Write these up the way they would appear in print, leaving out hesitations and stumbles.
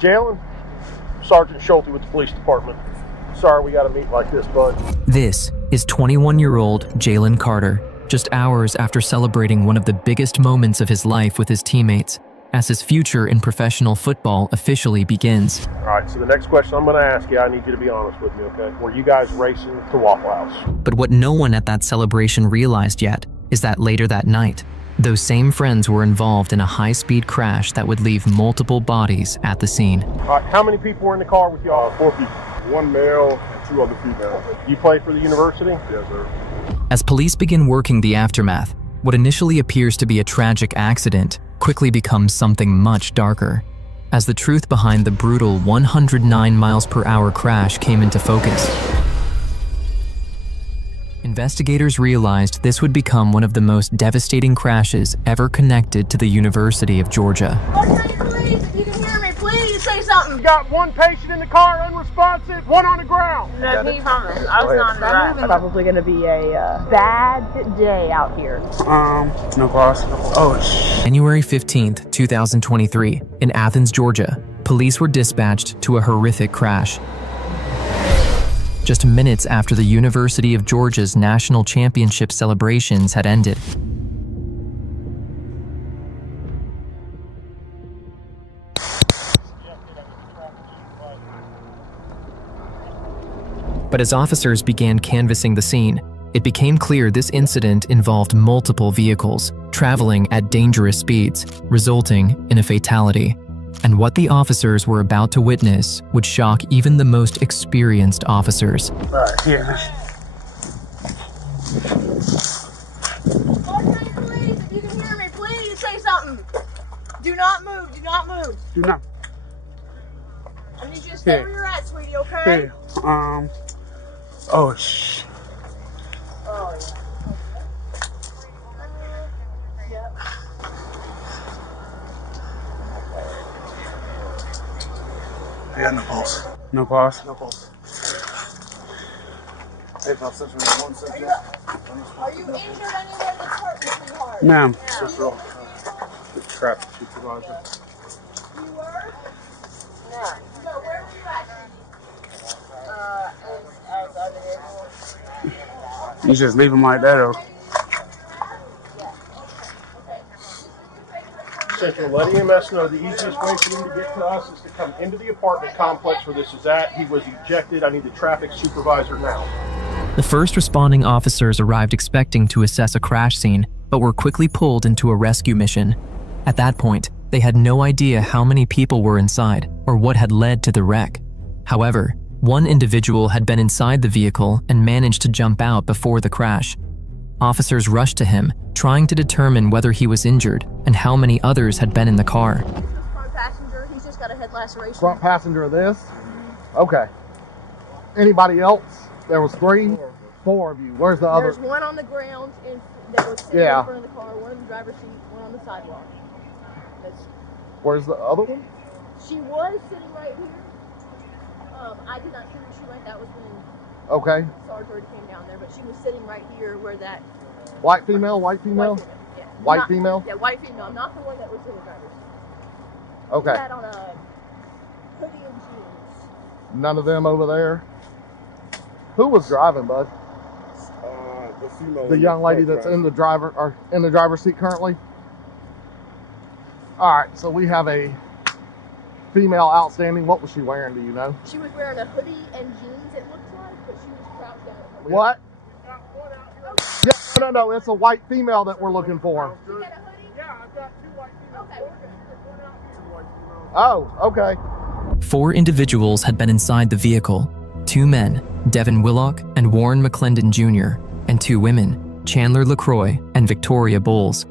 Jalen, Sergeant Schulte with the police department. Sorry we got to meet like this, bud. This is 21-year-old Jalen Carter, just hours after celebrating one of the biggest moments of his life with his teammates, as his future in professional football officially begins. All right, so the next question I'm going to ask you, I need you to be honest with me, okay? Were you guys racing to Waffle House? But what no one at that celebration realized yet is that later that night, those same friends were involved in a high-speed crash that would leave multiple bodies at the scene. All right, how many people were in the car with y'all? 4 people. 1 male and 2 other females. You play for the university? Yes, sir. As police begin working the aftermath, what initially appears to be a tragic accident quickly becomes something much darker, as the truth behind the brutal 109 miles per hour crash came into focus. Investigators realized this would become one of the most devastating crashes ever connected to the University of Georgia. Okay, please, if you can hear me, please say something. We got 1 patient in the car, unresponsive, 1 on the ground. No, me promise. I was not right. It's probably going to be a bad day out here. No pause. January 15th, 2023, in Athens, Georgia, police were dispatched to a horrific crash. Just minutes after the University of Georgia's national championship celebrations had ended. But as officers began canvassing the scene, it became clear this incident involved multiple vehicles traveling at dangerous speeds, resulting in a fatality. And what the officers were about to witness would shock even the most experienced officers. All right, here. Okay, please, if you can hear me, please say something. Do not move, do not move. Do not. I need you to stay where you're at, sweetie, okay? Hey, Oh, yeah. Yep. I got no pulse. No pause? No pulse. Hey, Pulse, that's one subject. Are you injured anywhere that's hurting too hard? Ma'am. Yeah. Just roll. Traffic supervisor. You were? No. So where were you at? I was under there. You just leave him like that, or? Central, let EMS know the easiest way for them to get to us is to come into the apartment complex where this is at. He was ejected. I need the traffic supervisor now. The first responding officers arrived expecting to assess a crash scene, but were quickly pulled into a rescue mission. At that point, they had no idea how many people were inside or what had led to the wreck. However, one individual had been inside the vehicle and managed to jump out before the crash. Officers rushed to him, trying to determine whether he was injured and how many others had been in the car. Front passenger, he's just got a head laceration. Front passenger of this? Okay. Anybody else? There was 3? 4 of you. Where's the other? There's one on the ground that was sitting in front of the car, one in the driver's seat, one on the sidewalk. Where's the other one? She was sitting right here. I did not see where she went. That was when Okay. Sarge already came down there, but she was sitting right here where that... White female? White female? Yeah. White female? Yeah, white female. Not the one that was in the driver's seat. Okay. She had on a hoodie and jeans. None of them over there? Who was driving, bud? The female. The young lady that's in the driver's seat currently? All right, so we have a female outstanding. What was she wearing, do you know? She was wearing a hoodie and jeans, it looks like, but she was crouched down. What? Yeah, no, it's a white female that we're looking for. You got a hoodie? Yeah, I've got 2 white females. Okay, we're good. Oh, okay. 4 individuals had been inside the vehicle: 2 men, Devin Willock and Warren McClendon Jr., and 2 women, Chandler LaCroix and Victoria Bowles.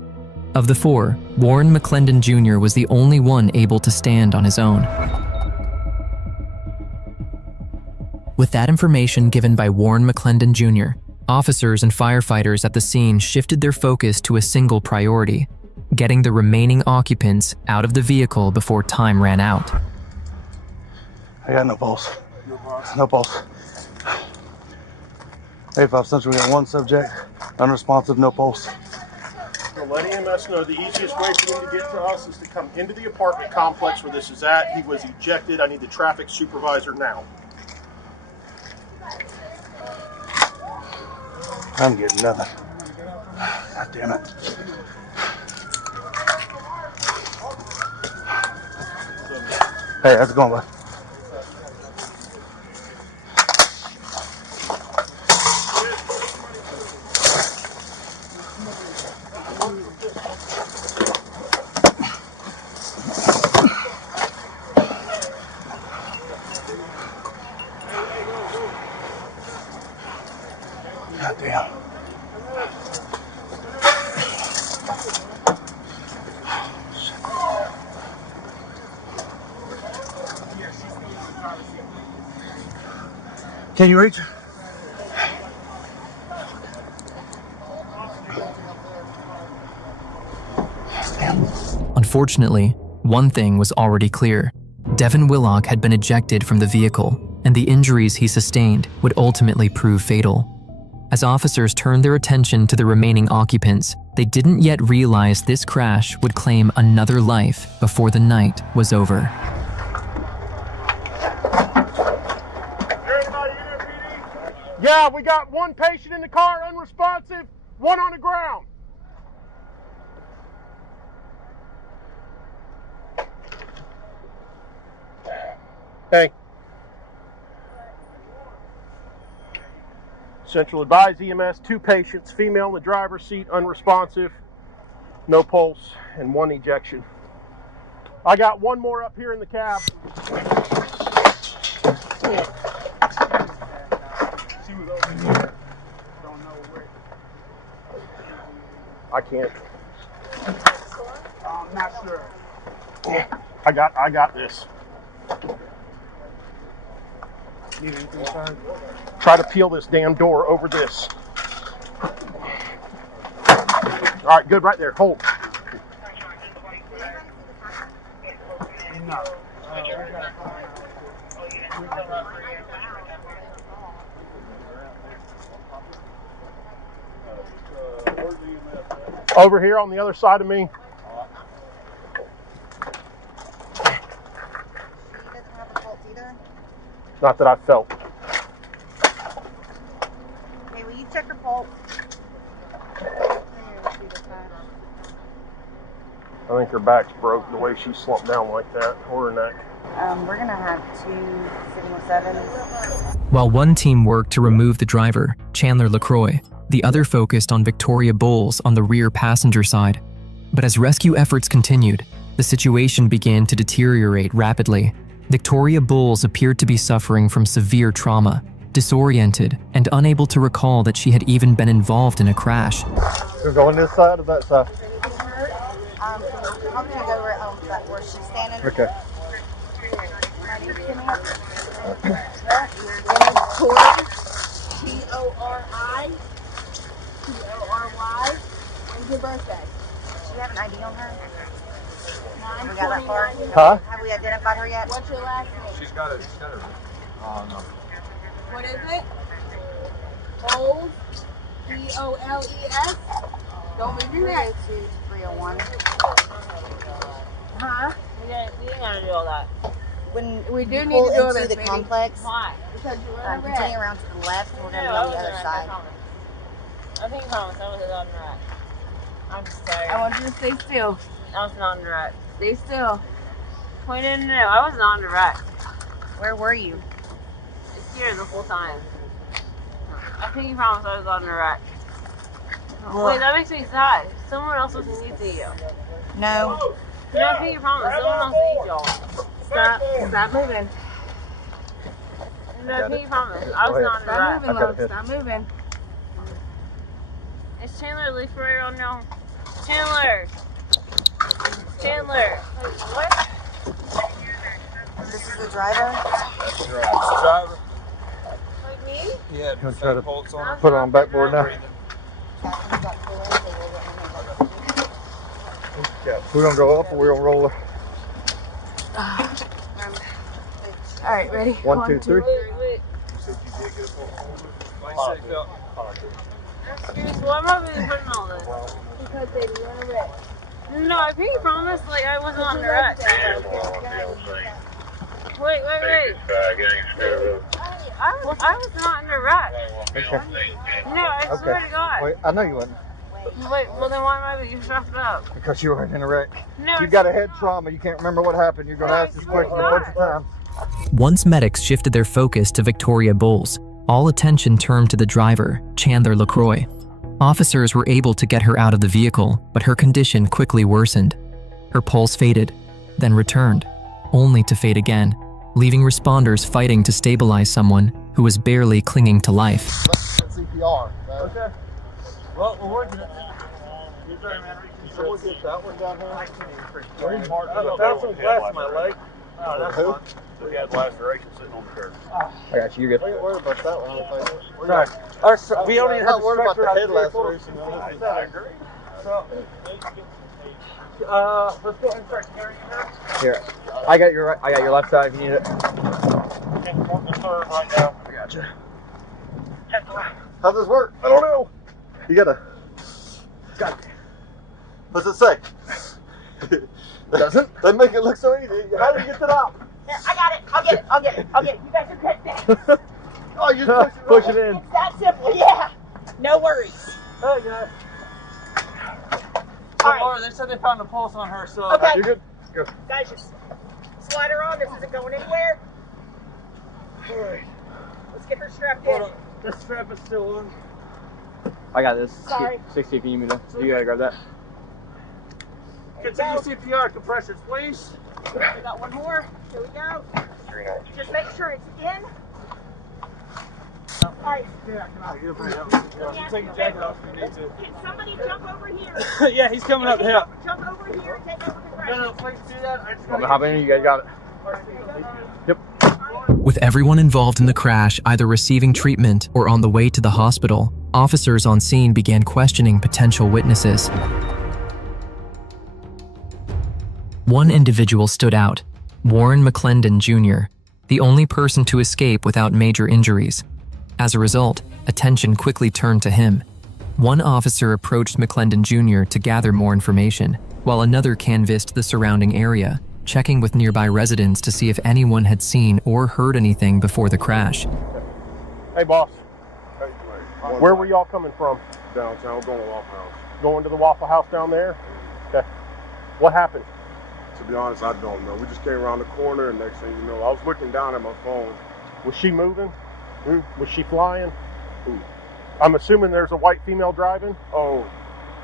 Of the 4, Warren McClendon Jr. was the only one able to stand on his own. With that information given by Warren McClendon Jr., officers and firefighters at the scene shifted their focus to a single priority: getting the remaining occupants out of the vehicle before time ran out. I got no pulse. No pulse. No pulse. Hey, 5 Central, we got 1 subject, unresponsive, no pulse. So let EMS know the easiest way for him to get to us is to come into the apartment complex where this is at. He was ejected. I need the traffic supervisor now. I'm getting nothing. God damn it. Hey, how's it going, bud? God damn. Can you reach? Unfortunately, one thing was already clear. Devin Willock had been ejected from the vehicle, and the injuries he sustained would ultimately prove fatal. As officers turned their attention to the remaining occupants, they didn't yet realize this crash would claim another life before the night was over. Yeah, we got one patient in the car, unresponsive, one on the ground. Okay. Central advised EMS, 2 patients, female in the driver's seat, unresponsive, no pulse, and 1 ejection. I got 1 more up here in the cab. She was over here. Don't know where. I can't. I'm not sure. I got this. Need anything inside? Try to peel this damn door over this. All right, good right there. Hold. No. Over here on the other side of me. Not that I felt. Okay, will you check her pulse? I think her back's broke the way she slumped down like that, or her neck. We're gonna have 2 sitting with 7s. While one team worked to remove the driver, Chandler LaCroix, the other focused on Victoria Bowles on the rear passenger side. But as rescue efforts continued, the situation began to deteriorate rapidly. Victoria Bowles appeared to be suffering from severe trauma, disoriented, and unable to recall that she had even been involved in a crash. You're going this side or that side? I'm gonna go where she's standing. Okay. Tori, T-O-R-I, when's your birthday? Do you have an ID on her? Have we got that far? Huh? Have we identified her yet? What's your last name? She's got it. No. What is it? Bowles, B-O-L-E-S. Don't move your neck. 302-301. Huh? We ain't gonna do all that. When We do you need pull to do into this, the baby. complex, Why? Because you're in a continue wreck. around to the left, and we're No, gonna I go on the wasn't other right, I side. promise. I think I promise I was on the right. I'm sorry. I want you to stay still. I was not on the right. Stay still. Wait, no, I wasn't on the right. Where were you? It's here the whole time. I think you promised I was on the right. Wait, that makes me sad. Someone else was in need to you. No. No, I think you promised. Someone else needs y'all. Stop moving. No, I think you promised. I was not on the Stop right. moving, love. Stop moving. Is Chandler Leaf right on now? Chandler! Chandler! What? This is the driver. That's the driver. Like me? He had Gonna try to pulse on her. put it on backboard now. Captain's got pull in, so we'll get him. Yeah. We're gonna go up or we're gonna roll her. All right, ready? 1, 2, 3. Wait. Said you did get a pulse on her. Like you said, he felt. I'm serious. Why am I really putting all this? because they run a wreck. No, I think you promised like I wasn't on the wreck. Wait. I was not in the wreck. Okay. No, I swear to God. Wait, I know you wouldn't. Wait, well then why am I being strapped up? Because you were in a wreck. No, You got a head trauma. You can't remember what happened. You're going to ask this question a bunch of times. Once medics shifted their focus to Victoria Bowles, all attention turned to the driver, Chandler LaCroix. Officers were able to get her out of the vehicle, but her condition quickly worsened. Her pulse faded, then returned, only to fade again, leaving responders fighting to stabilize someone who was barely clinging to life. CPR. Okay. Well, we're working it. We'll get that one down here. I found some glass in my leg. Oh, that's fun. We had laceration sitting on the curb. I got you. You're good. I ain't worried about that one. Sorry. We only I'm had not worried about the head laceration. I agree. So, let's go ahead and start carrying her. Here, I got your right. I got your left side if you need it. Okay, on the third right now. I gotcha. How's this work? I don't know. You gotta. What's it say? Doesn't? They make it look so easy. How do you get that out? Here, I got it. I'll get it. You guys are good now. Oh, you just push it in. It's that simple, yeah. No worries. Hey, guys. All right. Laura, they said they found a pulse on her, so. Okay. You're good. Go. Guys, just slide her on. This isn't going anywhere. All right. Let's get her strapped in. Hold on. The strap is still on. I got this. Sorry. 60 if you need me to. You gotta grab that. Continue CPR compressions, please. We got one more. Here we go. Just make sure it's in. All right. Take your jacket off if you need to. Can somebody jump over here? Yeah, he's coming up here. Jump over here and take over the ground. No, please do that. I just I'm gonna hop in. You guys got it. Yep. With everyone involved in the crash either receiving treatment or on the way to the hospital, officers on scene began questioning potential witnesses. One individual stood out, Warren McClendon Jr., the only person to escape without major injuries. As a result, attention quickly turned to him. One officer approached McClendon Jr. to gather more information, while another canvassed the surrounding area, checking with nearby residents to see if anyone had seen or heard anything before the crash. Hey, boss. Where were y'all coming from? Downtown, going to Waffle House. Going to the Waffle House down there? Okay. What happened? To be honest, I don't know. We just came around the corner, and next thing you know, I was looking down at my phone. Was she moving? Was she flying? I'm assuming there's a white female driving. Oh.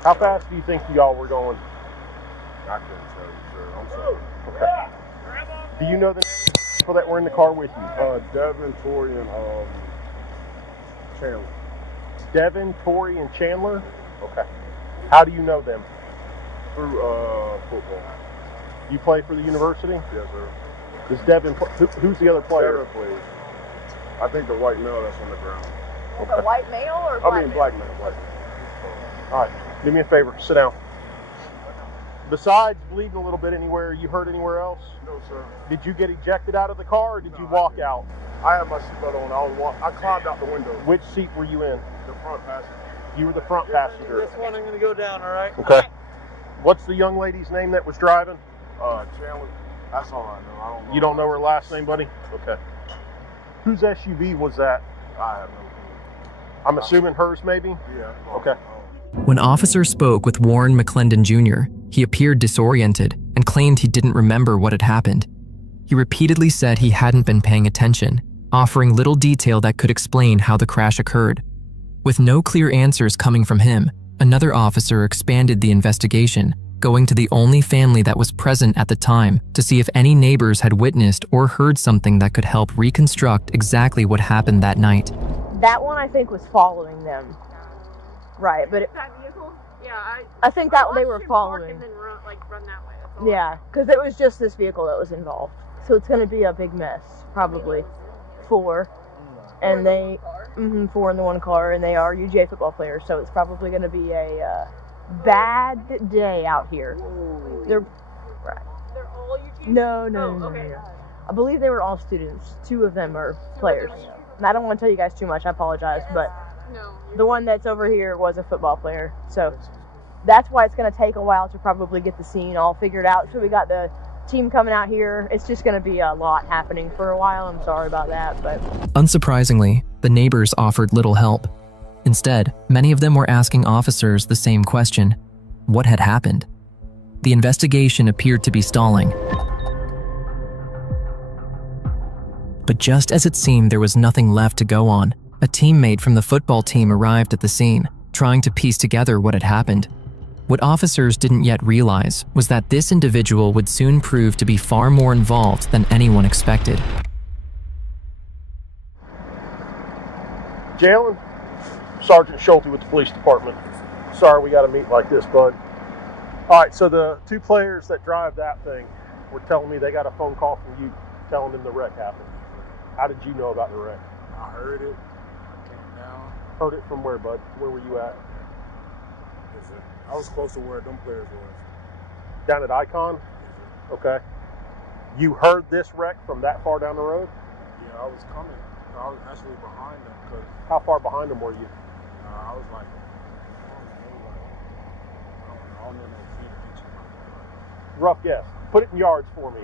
How fast do you think y'all were going? I couldn't tell you, sir. I'm sorry. Okay. Do you know the names of the people that were in the car with you? Devin, Tori, and Chandler. Devin, Tori, and Chandler? Okay. How do you know them? Through football. You play for the university? Yes, sir. Does Devin, who's the other player? Devin plays. I think the white male that's on the ground. The white male or black male? Black man. Black man. All right. Do me a favor. Sit down. Besides bleeding a little bit anywhere, you hurt anywhere else? No, sir. Did you get ejected out of the car or did you walk out? I had my seatbelt on. I climbed out the window. Which seat were you in? The front passenger. You were the front passenger. This one I'm going to go down, all right? Okay. What's the young lady's name that was driving? Chandler. That's all I know. I don't know. You don't know her last name, buddy? Okay. Whose SUV was that? I have no clue. I'm assuming hers, maybe? Yeah. Okay. When officers spoke with Warren McClendon Jr., he appeared disoriented and claimed he didn't remember what had happened. He repeatedly said he hadn't been paying attention, offering little detail that could explain how the crash occurred. With no clear answers coming from him, another officer expanded the investigation, going to the only family that was present at the time to see if any neighbors had witnessed or heard something that could help reconstruct exactly what happened that night. That one I think was following them. Right, but That vehicle? Yeah, I think that they watched were him following. park and then run that way. That's all. Yeah, because it was just this vehicle that was involved. So it's going to be a big mess, probably. 4. And they, 4 in the one car, and they are UGA football players, so it's probably going to be a bad day out here. They're all UGA? No. I believe they were all students. 2 of them are players. And I don't want to tell you guys too much, I apologize, but No. the one that's over here was a football player, so. that's why it's going to take a while to probably get the scene all figured out. So we got the team coming out here. It's just going to be a lot happening for a while. I'm sorry about that, but... Unsurprisingly, the neighbors offered little help. Instead, many of them were asking officers the same question: what had happened? The investigation appeared to be stalling. But just as it seemed there was nothing left to go on, a teammate from the football team arrived at the scene, trying to piece together what had happened. What officers didn't yet realize was that this individual would soon prove to be far more involved than anyone expected. Jalen, Sergeant Schulte with the police department. Sorry we got to meet like this, bud. All right, so the 2 players that drive that thing were telling me they got a phone call from you telling them the wreck happened. How did you know about the wreck? I heard it. I came down. Heard it from where, bud? Where were you at? I was close to where them players was. Down at Icon? Okay. You heard this wreck from that far down the road? Yeah, I was coming. I was actually behind them. Cause how far behind them were you? I was like, I don't know feet or inches. Rough guess. Put it in yards for me.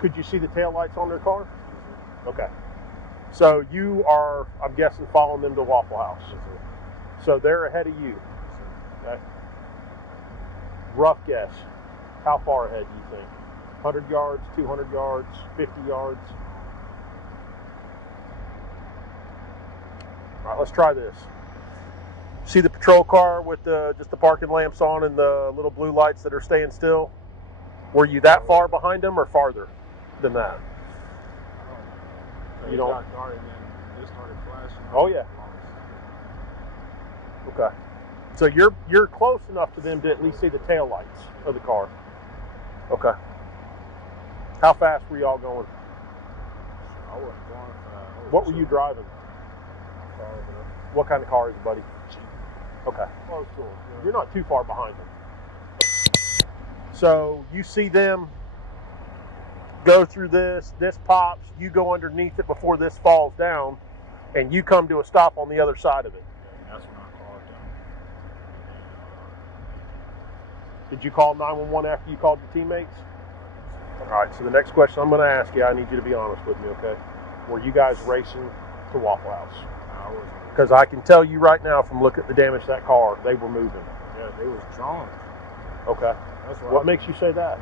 Could you see the taillights on their car? Okay. So you are, I'm guessing, following them to Waffle House. So they're ahead of you. Okay. Rough guess. How far ahead do you think? 100 yards, 200 yards, 50 yards? All right, let's try this. See the patrol car with just the parking lamps on and the little blue lights that are staying still? Were you that far behind them or farther than that? You don't. Got dark and then this started flashing. Oh yeah. Okay. So you're close enough to them to at least see the tail lights of the car. Okay. How fast were y'all going? I wasn't going fast. What were you driving? What kind of car is it, buddy? Jeep. Okay. Oh, cool. You're not too far behind them. So you see them go through this pops, you go underneath it before this falls down, and you come to a stop on the other side of it. Yeah, that's when I called them. Did you call 911 after you called your teammates? All right, so the next question I'm going to ask you, I need you to be honest with me, okay? Were you guys racing to Waffle House? I wasn't. Because I can tell you right now from looking at the damage to that car, they were moving. Yeah, they was drawn. Okay. That's what makes you say that?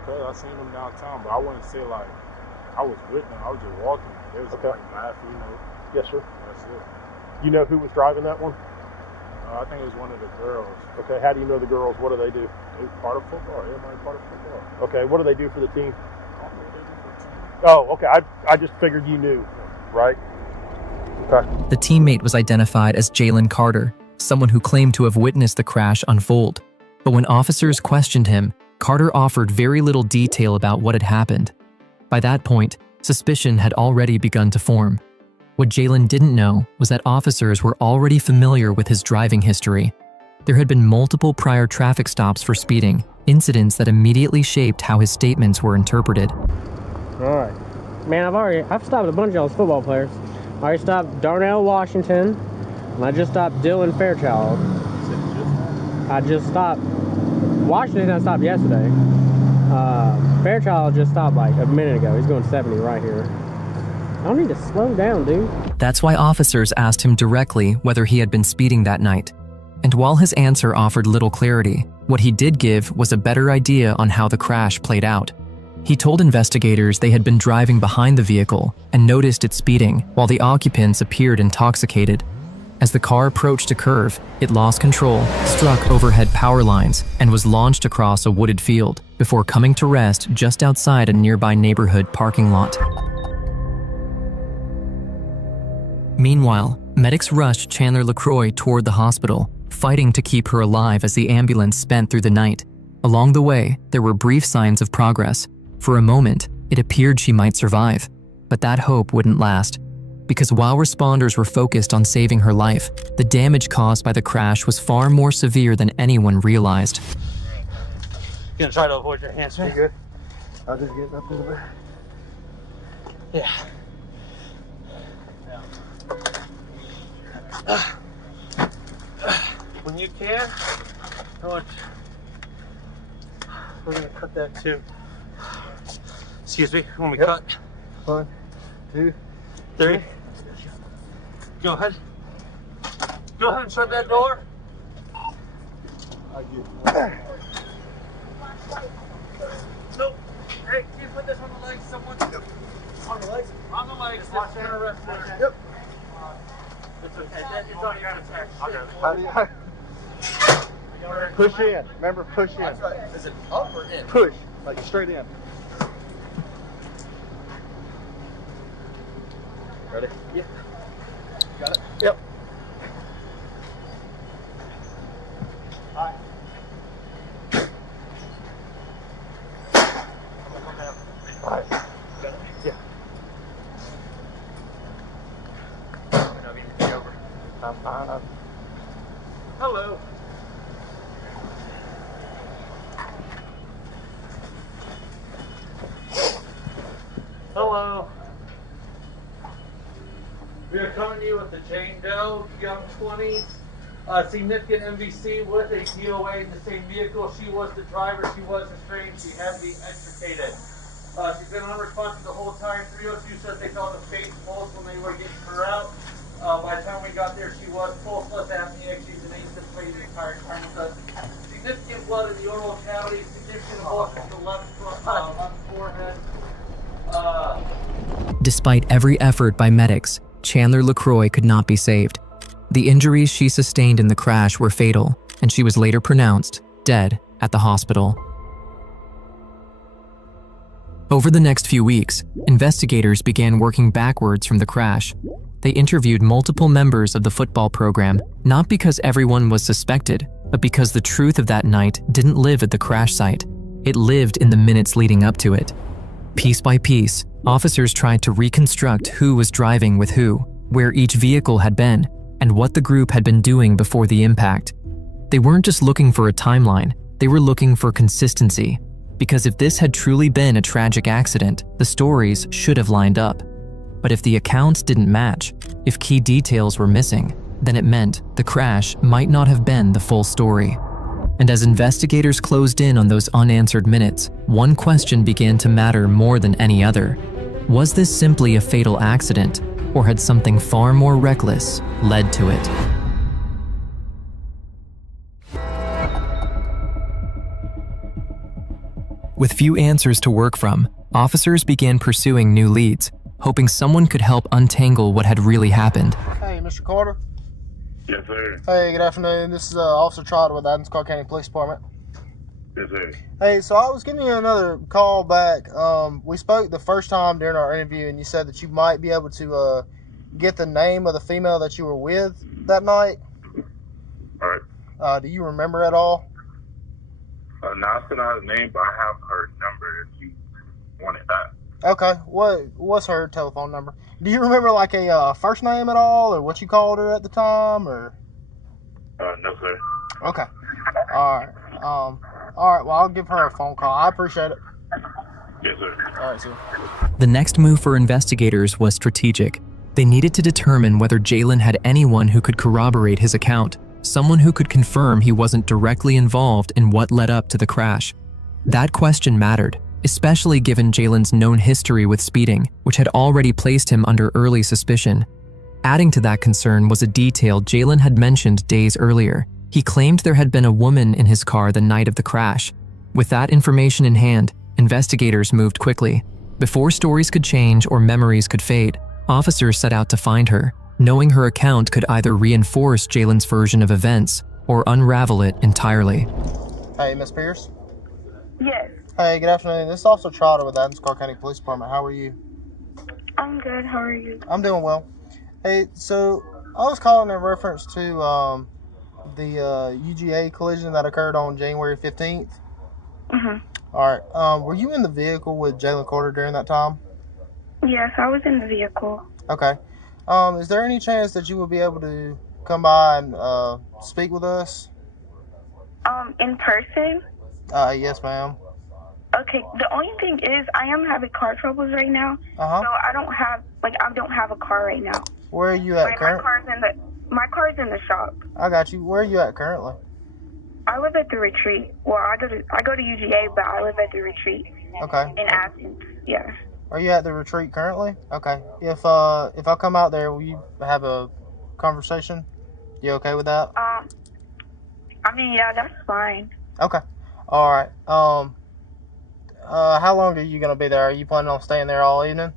Because I seen them downtown, but I wouldn't say like I was with them. I was just walking. They was like laughing, you know. Yes, sir. That's it. You know who was driving that one? I think it was one of the girls. Okay, how do you know the girls? What do they do? They part of football. Everybody part of football. Okay, what do they do for the team? I don't know what they do for the team. Oh, okay. I just figured you knew, right? Okay. The teammate was identified as Jalen Carter, someone who claimed to have witnessed the crash unfold. But when officers questioned him, Carter offered very little detail about what had happened. By that point, suspicion had already begun to form. What Jalen didn't know was that officers were already familiar with his driving history. There had been multiple prior traffic stops for speeding, incidents that immediately shaped how his statements were interpreted. All right. Man, I've stopped a bunch of y'all's football players. I already stopped Darnell Washington, and I just stopped Dylan Fairchild. I just stopped Washington. I stopped yesterday. Fairchild just stopped like a minute ago. He's going 70 right here. I don't need to slow down, dude. That's why officers asked him directly whether he had been speeding that night. And while his answer offered little clarity, what he did give was a better idea on how the crash played out. He told investigators they had been driving behind the vehicle and noticed it speeding while the occupants appeared intoxicated. As the car approached a curve, it lost control, struck overhead power lines, and was launched across a wooded field before coming to rest just outside a nearby neighborhood parking lot. Meanwhile, medics rushed Chandler LaCroix toward the hospital, fighting to keep her alive as the ambulance sped through the night. Along the way, there were brief signs of progress. For a moment, it appeared she might survive, but that hope wouldn't last. Because while responders were focused on saving her life, the damage caused by the crash was far more severe than anyone realized. Gonna try to avoid your hands. You good? I'll just get up a little bit. Yeah. When you can, I want we're gonna cut that too. Excuse me, when we cut. 1, 2, 3. Go ahead. Go ahead and shut that door. Nope. Hey, can you put this on the legs? Someone? On the legs? On the legs. Watch that arrest there. Yep. It's okay. It's on your attack. Push in. Remember, push in. Is it up or in? Push, like straight in. Ready? Yeah. Got it? Yep. Alright. Alright. Got it? Yeah. I'm fine. Hello. Hello. We are coming to you with the Jane Doe, young 20s, significant MVC with a DOA in the same vehicle. She was the driver. She was restrained. She had to be extricated. She's been unresponsive the whole time. 302 said they felt a faint pulse when they were getting her out. By the time we got there, she was pulseless apneic. She's an asymptomatic the entire time with us. Significant blood in the oral cavity, significant abortion to the left forehead. Despite every effort by medics, Chandler LaCroix could not be saved. The injuries she sustained in the crash were fatal, and she was later pronounced dead at the hospital. Over the next few weeks, investigators began working backwards from the crash. They interviewed multiple members of the football program, not because everyone was suspected, but because the truth of that night didn't live at the crash site. It lived in the minutes leading up to it. Piece by piece, officers tried to reconstruct who was driving with who, where each vehicle had been, and what the group had been doing before the impact. They weren't just looking for a timeline, they were looking for consistency. Because if this had truly been a tragic accident, the stories should have lined up. But if the accounts didn't match, if key details were missing, then it meant the crash might not have been the full story. And as investigators closed in on those unanswered minutes, one question began to matter more than any other. Was this simply a fatal accident, or had something far more reckless led to it? With few answers to work from, officers began pursuing new leads, hoping someone could help untangle what had really happened. Hey, Mr. Carter. Yes, sir. Hey, good afternoon. This is Officer Trotter with Adams County Police Department. Yes, sir. Hey, so I was giving you another call back. We spoke the first time during our interview, and you said that you might be able to get the name of the female that you were with that night. All right. Do you remember at all? No, I still don't have the name, but I have her number if you want it back. Okay. What's her telephone number? Do you remember like a first name at all, or what you called her at the time, or? No, sir. Okay. All right. All right. Well, I'll give her a phone call. I appreciate it. Yes, sir. All right, sir. The next move for investigators was strategic. They needed to determine whether Jalen had anyone who could corroborate his account, someone who could confirm he wasn't directly involved in what led up to the crash. That question mattered, especially given Jalen's known history with speeding, which had already placed him under early suspicion. Adding to that concern was a detail Jalen had mentioned days earlier. He claimed there had been a woman in his car the night of the crash. With that information in hand, investigators moved quickly. Before stories could change or memories could fade, officers set out to find her, knowing her account could either reinforce Jalen's version of events or unravel it entirely. Hey, Miss Pierce? Yes. Hey, good afternoon. This is Officer Trotter with Adams County Police Department. How are you? I'm good. How are you? I'm doing well. Hey, so I was calling in reference to the UGA collision that occurred on January 15th. Mm-hmm. All right. Were you in the vehicle with Jalen Carter during that time? Yes, I was in the vehicle. Okay. Is there any chance that you would be able to come by and speak with us? In person? Yes, ma'am. Okay. The only thing is, I am having car troubles right now, so I don't have a car right now. Where are you at, My My car's in the shop. I got you. Where are you at currently? I live at the retreat. Well, I go to UGA, but I live at the retreat. Okay. In Athens. Yeah. Are you at the retreat currently? Okay. If I come out there, will you have a conversation? You okay with that? I mean, yeah, that's fine. Okay. All right. How long are you gonna be there? Are you planning on staying there all evening?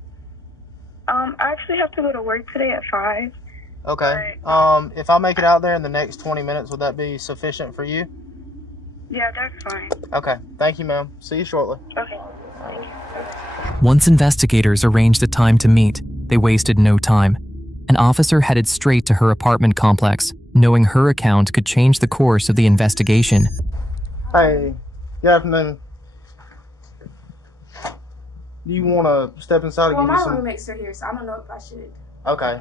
I actually have to go to work today at 5. Okay. If I make it out there in the next 20 minutes, would that be sufficient for you? Yeah, that's fine. Okay. Thank you, ma'am. See you shortly. Okay. Once investigators arranged a time to meet, they wasted no time. An officer headed straight to her apartment complex, knowing her account could change the course of the investigation. Hey, good afternoon. Do you want to step inside and give you some... my roommates are here, so I don't know if I should. Okay.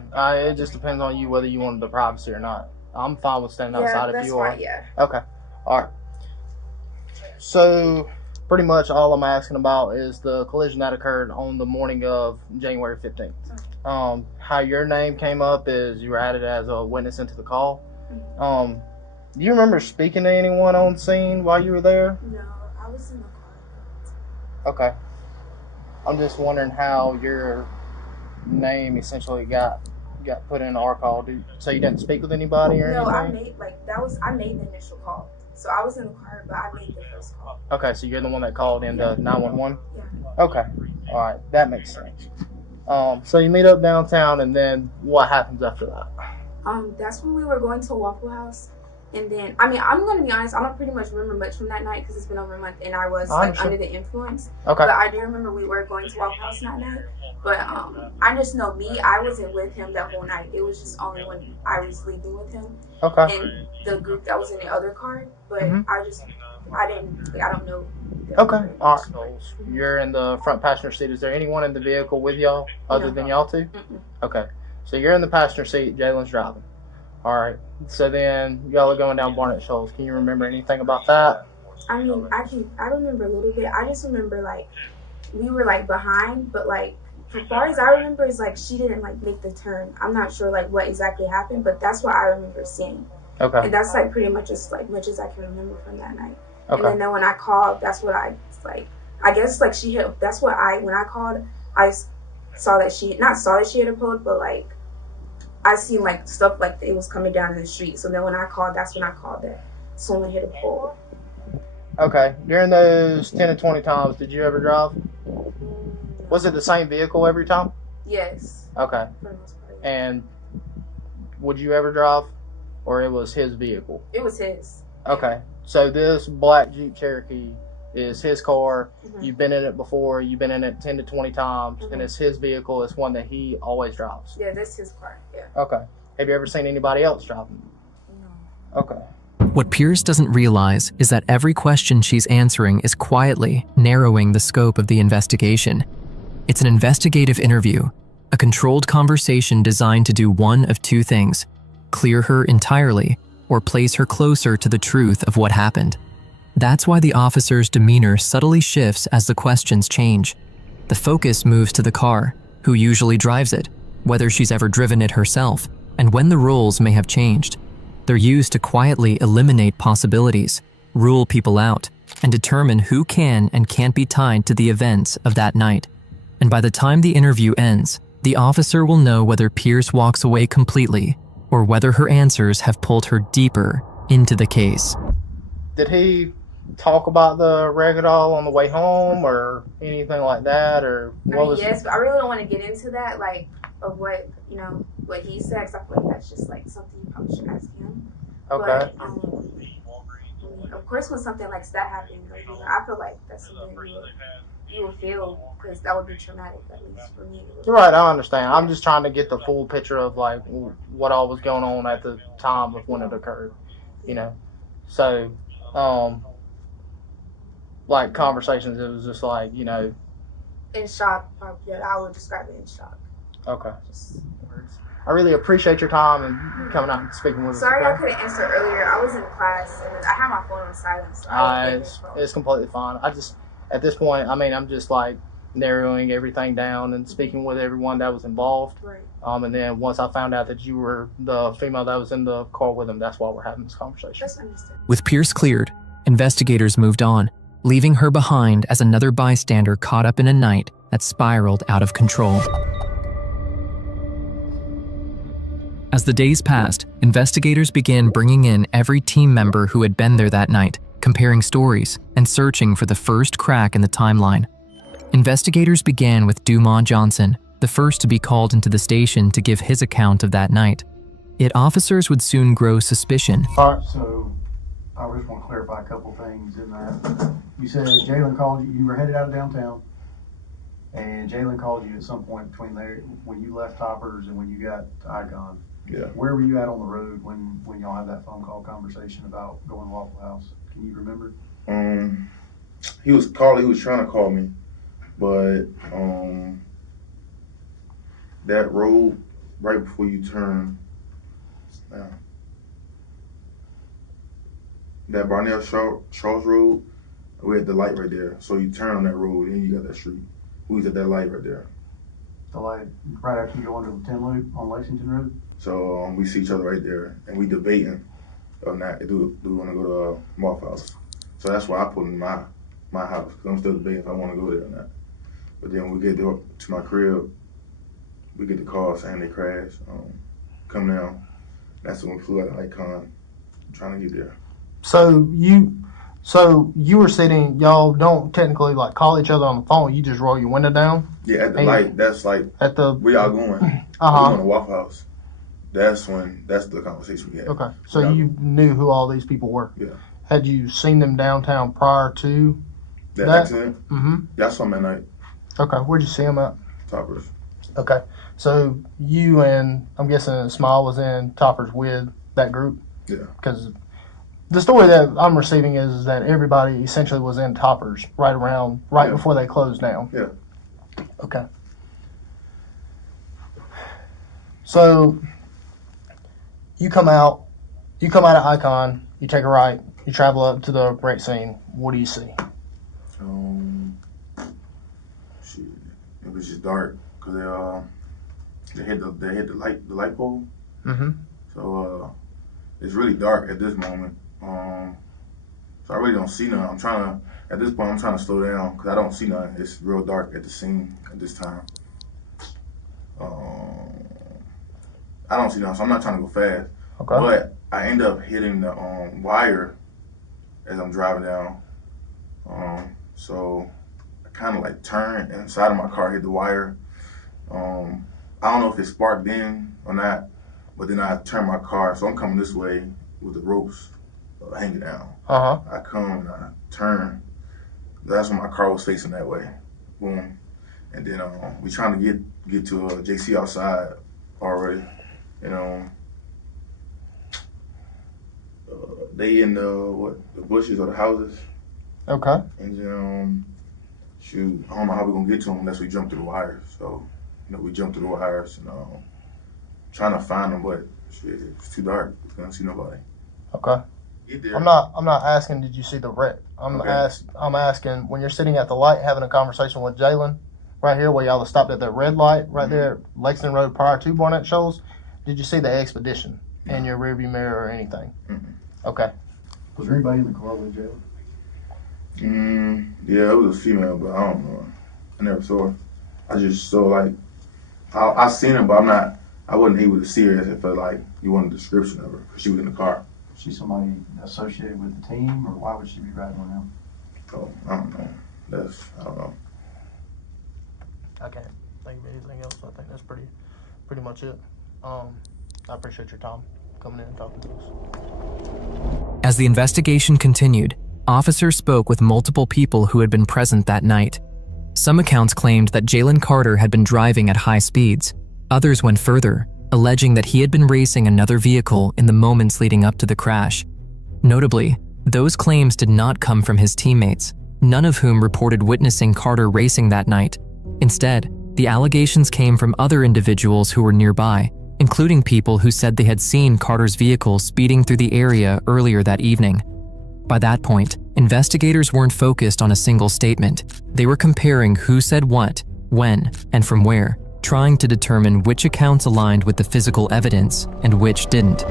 It just depends on you whether you wanted the privacy or not. I'm fine with standing outside if you are. Yeah. Okay. All right. So, pretty much all I'm asking about is the collision that occurred on the morning of January 15th. How your name came up is you were added as a witness into the call. Do you remember speaking to anyone on scene while you were there? No, I was in the car. Okay. I'm just wondering how your name essentially got put in our call. So you didn't speak with anybody or anything? I made the initial call. So I was in the car, but I made the first call. Okay, so you're the one that called in the 911? Yeah. Okay. All right. That makes sense. So you meet up downtown, and then what happens after that? That's when we were going to Waffle House. And then, I mean, I'm going to be honest, I don't pretty much remember much from that night because it's been over a month and I was under the influence. Okay. But I do remember we were going to Waffle House that night. But I just know I wasn't with him that whole night. It was just only when I was leaving with him. Okay. And the group that was in the other car. But I don't know. Okay. All right. So you're in the front passenger seat. Is there anyone in the vehicle with y'all other than y'all two? Mm-mm. Okay. So you're in the passenger seat. Jalen's driving. All right. So then y'all are going down Barnett Shoals. Can you remember anything about that? I mean, I remember a little bit. I just remember we were behind, but as far as I remember is she didn't make the turn. I'm not sure what exactly happened, but that's what I remember seeing. Okay. And that's pretty much as much as I can remember from that night. Okay. And then when I called, that's what I I guess she hit. That's what when I called, I saw that she not saw that she hit a pole, but I seen stuff it was coming down in the street. So then when I called, that's when I called that someone hit a pole. Okay. During those 10 to 20 times, did you ever drive? Was it the same vehicle every time? Yes. Okay. For the most part. And would you ever drive, or it was his vehicle? It was his. Okay. So this black Jeep Cherokee is his car. Mm-hmm. You've been in it before. You've been in it 10 to 20 times, Mm-hmm. and it's his vehicle. It's one that he always drives. Yeah, that's his car. Yeah. Okay. Have you ever seen anybody else driving? No. Okay. What Pierce doesn't realize is that every question she's answering is quietly narrowing the scope of the investigation. It's an investigative interview, a controlled conversation designed to do one of two things: clear her entirely or place her closer to the truth of what happened. That's why the officer's demeanor subtly shifts as the questions change. The focus moves to the car, who usually drives it, whether she's ever driven it herself, and when the roles may have changed. They're used to quietly eliminate possibilities, rule people out, and determine who can and can't be tied to the events of that night. And by the time the interview ends, the officer will know whether Pierce walks away completely or whether her answers have pulled her deeper into the case. Did he talk about the Regadol on the way home or anything like that, or what was? Yes, but I really don't want to get into that, of what what he said. 'Cause I feel like that's just something you probably should ask him. Okay. But, of course, when something like that happens, I feel like that's something you will feel, because that would be traumatic, at least for me. Right, I understand. I'm just trying to get the full picture of what all was going on at the time of when it occurred. So, conversations, it was just in shock. Yeah, I would describe it in shock. Okay. I really appreciate your time and coming out and speaking with us. Sorry, okay? I couldn't answer earlier. I was in class and I had my phone on silent. So It's completely fine. At this point, I'm just narrowing everything down and speaking with everyone that was involved. Right. And then once I found out that you were the female that was in the car with him, that's why we're having this conversation. That's understandable. With Pierce cleared, investigators moved on, leaving her behind as another bystander caught up in a night that spiraled out of control. As the days passed, investigators began bringing in every team member who had been there that night, comparing stories and searching for the first crack in the timeline. Investigators began with Dumont Johnson, the first to be called into the station to give his account of that night. Yet officers would soon grow suspicion. All right, so I just want to clarify a couple things in that. You said Jalen called you, you were headed out of downtown, and Jalen called you at some point between there when you left Toppers and when you got to Icon. Yeah. Where were you at on the road when y'all had that phone call conversation about going to Waffle House? Can you remember? He was trying to call me, but that road right before you turn, that Barnell Charles Road, we had the light right there. So you turn on that road and you got that street. We was at that light right there. The light right after you go under the 10 loop on Lexington Road? So we see each other right there, and we debating on that. Do we want to go to Waffle House? So that's why I put in my house, because I'm still debating if I want to go there or not. But then when we get to my crib, we get the call saying they crashed. Come down. That's when we flew out of Icon, trying to get there. So you were sitting, y'all don't technically like call each other on the phone, you just roll your window down? Yeah, at the light, that's like, at the, where y'all going? We're going to Waffle House. That's the conversation we had. Okay, so you knew who all these people were? Yeah. Had you seen them downtown prior to that accident? Mm-hmm. Yeah, I saw them at night. Okay, where'd you see them at? Toppers. Okay, so you and, I'm guessing Smile was in Toppers with that group? Yeah. Because the story that I'm receiving is that everybody essentially was in Toppers right before they closed down. Yeah. Okay. So you come out of Icon, you take a right, you travel up to the wreck scene. What do you see? Shit, it was just dark because they hit the light pole. Mm-hmm. So it's really dark at this moment. So I really don't see nothing. At this point, I'm trying to slow down because I don't see nothing. It's real dark at the scene at this time. I don't see nothing, so I'm not trying to go fast. Okay. But I end up hitting the wire as I'm driving down. So I kind of like turned inside of my car, hit the wire. I don't know if it sparked then or not, but then I turned my car, so I'm coming this way with the ropes hanging down. Uh-huh. I come and I turn. That's when my car was facing that way. Boom. And then we trying to get to JC outside already. They in the bushes or the houses. Okay. And then shoot, I don't know how we're gonna get to them unless we jump through the wires. So, we jump through the wires and trying to find them, but shit, it's too dark. We don't see nobody. Okay. Get there. I'm not asking did you see the wreck. I'm asking when you're sitting at the light having a conversation with Jalen right here where y'all have stopped at that red light right there, Lexington Road prior to Barnett Shoals, did you see the Expedition in your rearview mirror or anything? Okay. Was there anybody in the car with Jalen? Yeah, it was a female, but I don't know. I never saw her. I just saw I seen her, but I wasn't able to see her if you want a description of her because she was in the car. Was she somebody associated with the team, or why would she be riding around? Oh, I don't know. I don't know. I can't think of anything else. I think that's pretty much it. I appreciate your time coming in and talking to us. As the investigation continued, officers spoke with multiple people who had been present that night. Some accounts claimed that Jalen Carter had been driving at high speeds. Others went further, alleging that he had been racing another vehicle in the moments leading up to the crash. Notably, those claims did not come from his teammates, none of whom reported witnessing Carter racing that night. Instead, the allegations came from other individuals who were nearby, including people who said they had seen Carter's vehicle speeding through the area earlier that evening. By that point, investigators weren't focused on a single statement. They were comparing who said what, when, and from where, trying to determine which accounts aligned with the physical evidence and which didn't.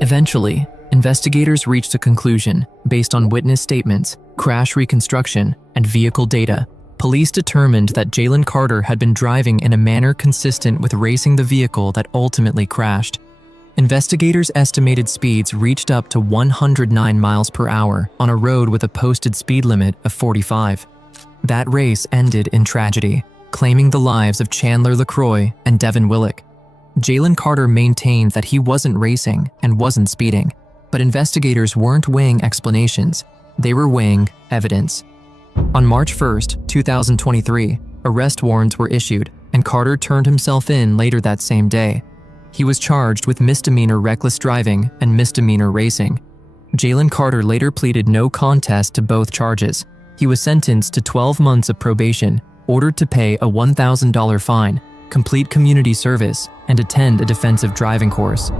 Eventually, investigators reached a conclusion based on witness statements, crash reconstruction, and vehicle data. Police determined that Jalen Carter had been driving in a manner consistent with racing the vehicle that ultimately crashed. Investigators' estimated speeds reached up to 109 miles per hour on a road with a posted speed limit of 45. That race ended in tragedy, claiming the lives of Chandler LaCroix and Devin Willick. Jalen Carter maintained that he wasn't racing and wasn't speeding, but investigators weren't weighing explanations, they were weighing evidence. On March 1st, 2023, arrest warrants were issued, and Carter turned himself in later that same day. He was charged with misdemeanor reckless driving and misdemeanor racing. Jalen Carter later pleaded no contest to both charges. He was sentenced to 12 months of probation, ordered to pay a $1,000 fine, complete community service, and attend a defensive driving course.